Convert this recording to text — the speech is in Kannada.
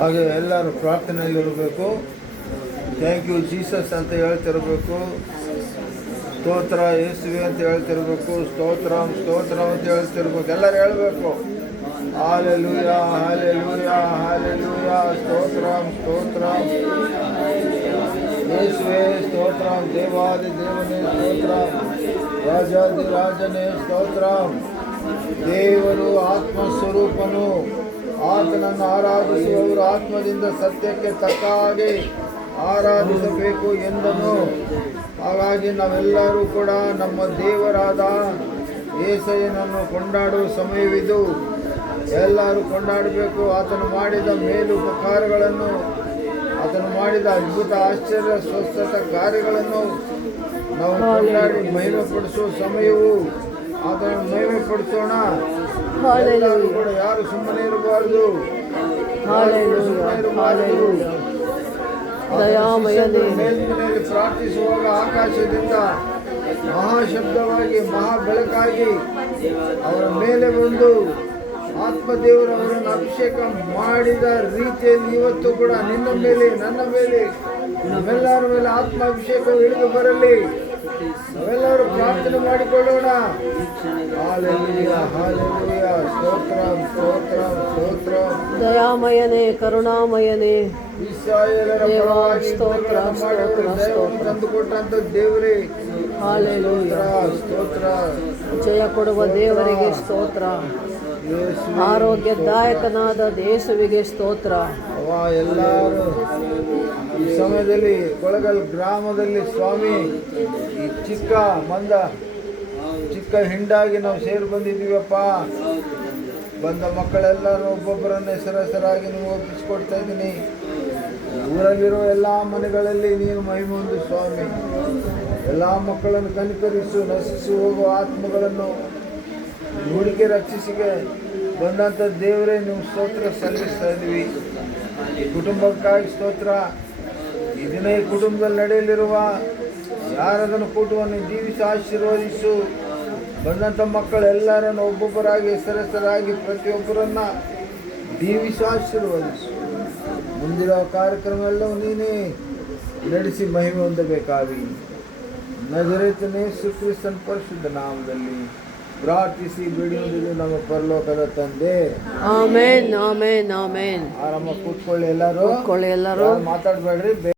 ಹಾಗೆ ಎಲ್ಲರೂ ಪ್ರಾರ್ಥನೆಯಲ್ಲಿರಬೇಕು. ಥ್ಯಾಂಕ್ ಯು ಜೀಸಸ್ ಅಂತ ಹೇಳ್ತಿರಬೇಕು. ಸ್ತೋತ್ರ ಯೇಸುವೆ ಅಂತ ಹೇಳ್ತಿರ್ಬೇಕು. ಸ್ತೋತ್ರಂ ಸ್ತೋತ್ರಂ ಅಂತ ಹೇಳ್ತಿರ್ಬೇಕು. ಎಲ್ಲರೂ ಹೇಳಬೇಕು hallelujah hallelujah hallelujah. Stotram Stotram ಯೇಸುವೆ ಸ್ತೋತ್ರಂ. ದೇವಾದಿ ದೇವನೇ ಸ್ತೋತ್ರಂ. ರಾಜಾದಿ ರಾಜನೇ ಸ್ತೋತ್ರಂ. ದೇವರು ಆತ್ಮಸ್ವರೂಪನು. ಆತನನ್ನು ಆರಾಧಿಸುವವರು ಆತ್ಮದಿಂದ ಸತ್ಯಕ್ಕೆ ತಕ್ಕ ಹಾಗೆ ಆರಾಧಿಸಬೇಕು ಎಂದನು. ಹಾಗಾಗಿ ನಾವೆಲ್ಲರೂ ಕೂಡ ನಮ್ಮ ದೇವರಾದ ಯೇಸಯ್ಯನನ್ನು ಕೊಂಡಾಡುವ ಸಮಯವಿದು. ಎಲ್ಲರೂ ಕೊಂಡಾಡಬೇಕು. ಆತನು ಮಾಡಿದ ಮೇಲುಪಕಾರಗಳನ್ನು, ಆತನು ಮಾಡಿದ ಅದ್ಭುತ ಆಶ್ಚರ್ಯ ಸ್ವಸ್ಥತ ಕಾರ್ಯಗಳನ್ನು ನಾವು ಕೊಂಡಾಡಿ ಮಹಿಮೆಪಡಿಸುವ ಸಮಯವು ಆತನ ಮಹಿಮೆ ಪಡಿಸೋಣ. Hallelujah. ಎಲ್ಲರೂ ಕೂಡ ಯಾರು ಸುಮ್ಮನೆ ಇರಬಾರ್ದು. Hallelujah. Hallelujah. ದಯಾಮಯನೇ ಮೇಲ್ಮನೆಯಲ್ಲಿ ಪ್ರಾರ್ಥಿಸುವಾಗ ಆಕಾಶದಿಂದ ಮಹಾಶಬ್ದವಾಗಿ ಮಹಾ ಬೆಳಕಾಗಿ ಅವರ ಮೇಲೆ ಬಂದು ಆತ್ಮದೇವರು ಅವರನ್ನು ಅಭಿಷೇಕ ಮಾಡಿದ ರೀತಿಯಲ್ಲಿ ಇವತ್ತು ಕೂಡ ನಿನ್ನ ಮೇಲೆ, ನನ್ನ ಮೇಲೆ, ನಮ್ಮೆಲ್ಲರ ಮೇಲೆ ಆತ್ಮ ಅಭಿಷೇಕ ಇಳಿದು ಬರಲಿ. ನಾವೆಲ್ಲರೂ ಪ್ರಾರ್ಥನೆ ಮಾಡಿಕೊಳ್ಳೋಣ. ಹಾಲೆಲೂಯಾ, ಹಾಲೆಲೂಯಾ, ಸ್ತೋತ್ರ, ಸ್ತೋತ್ರ, ಸ್ತೋತ್ರ. ದಯಾಮಯನೇ ಕರುಣಾಮಯನೇ ಇಸ್ರಾಯೇಲರ ಪರವಾಗಿ ಸ್ತೋತ್ರ, ಸ್ತೋತ್ರ, ದಯವನ್ನು ತಂದುಕೊಟ್ಟಂತ ದೇವರೇ ಹಾಲೆಲೂಯಾ. ಸ್ತೋತ್ರ. ಜಯ ಕೊಡುವ ದೇವರಿಗೆ ಸ್ತೋತ್ರ. ಯೇಸುವೇ, ಆರೋಗ್ಯದಾಯಕನಾದ ಯೇಸುವಿಗೆ ಸ್ತೋತ್ರ. ಎಲ್ಲರೂ ಈ ಸಮಯದಲ್ಲಿ ಕೊಳಗಲ್ ಗ್ರಾಮದಲ್ಲಿ ಸ್ವಾಮಿ ಈ ಚಿಕ್ಕ ಹಿಂಡಾಗಿ ನಾವು ಸೇರಿ ಬಂದಿದ್ದೀವಪ್ಪ. ಬಂದ ಮಕ್ಕಳೆಲ್ಲರೂ ಒಬ್ಬೊಬ್ಬರನ್ನ ಹೆಸರಾಗಿ ನೀವು ಒಪ್ಪಿಸ್ಕೊಡ್ತಾ ಇದ್ದೀನಿ. ಊರಲ್ಲಿರೋ ಎಲ್ಲ ಮನೆಗಳಲ್ಲಿ ನೀನು ಮಹಿಮೆ ಹೊಂದು ಸ್ವಾಮಿ. ಎಲ್ಲ ಮಕ್ಕಳನ್ನು ಕನಿಕರಿಸು, ನಶಿಸಿ ಹೋಗುವ ಆತ್ಮಗಳನ್ನು ಹುಡುಕಿ ರಕ್ಷಿಸಿಗೆ ಬಂದಂಥ ದೇವರೇ ನೀವು ಸ್ತೋತ್ರ ಸಲ್ಲಿಸ್ತಾ ಇದ್ದೀವಿ. ಈ ಕುಟುಂಬಕ್ಕಾಗಿ ಸ್ತೋತ್ರ. ಈ ದಿನ ಈ ಕುಟುಂಬದಲ್ಲಿ ನಡೆಯಲಿರುವ ಯಾರದನ್ನು ಕೂಟವನ್ನು ಜೀವಿಸಿ ಆಶೀರ್ವದಿಸು. ಬಂದಂಥ ಮಕ್ಕಳೆಲ್ಲರನ್ನು ಒಬ್ಬೊಬ್ಬರಾಗಿ ಹೆಸರಾಗಿ ಪ್ರತಿಯೊಬ್ಬರನ್ನ ಜೀವಿಸಿ ಆಶೀರ್ವದಿಸು. ಮುಂದಿರೋ ಕಾರ್ಯಕ್ರಮ ಎಲ್ಲವೂ ನೀನೇ ನಡೆಸಿ ಮಹಿಮೆ ಹೊಂದಬೇಕಾಗಿ ನಜರೇತನೇ ಯೇಸು ಕ್ರಿಸ್ತನ ಪರಿಶುದ್ಧ ನಾಮದಲ್ಲಿ ಪ್ರಾರ್ಥಿಸಿ ಬೇಡಿಯುವುದು ನಮ್ಮ ಪರಲೋಕದ ತಂದೆ. Amen, amen, amen. ಆರಾಮ ಕೂತ್ಕೊಳ್ಳಿ ಎಲ್ಲರೂ. ಎಲ್ಲರೂ ಮಾತಾಡಬೇಡ್ರಿ.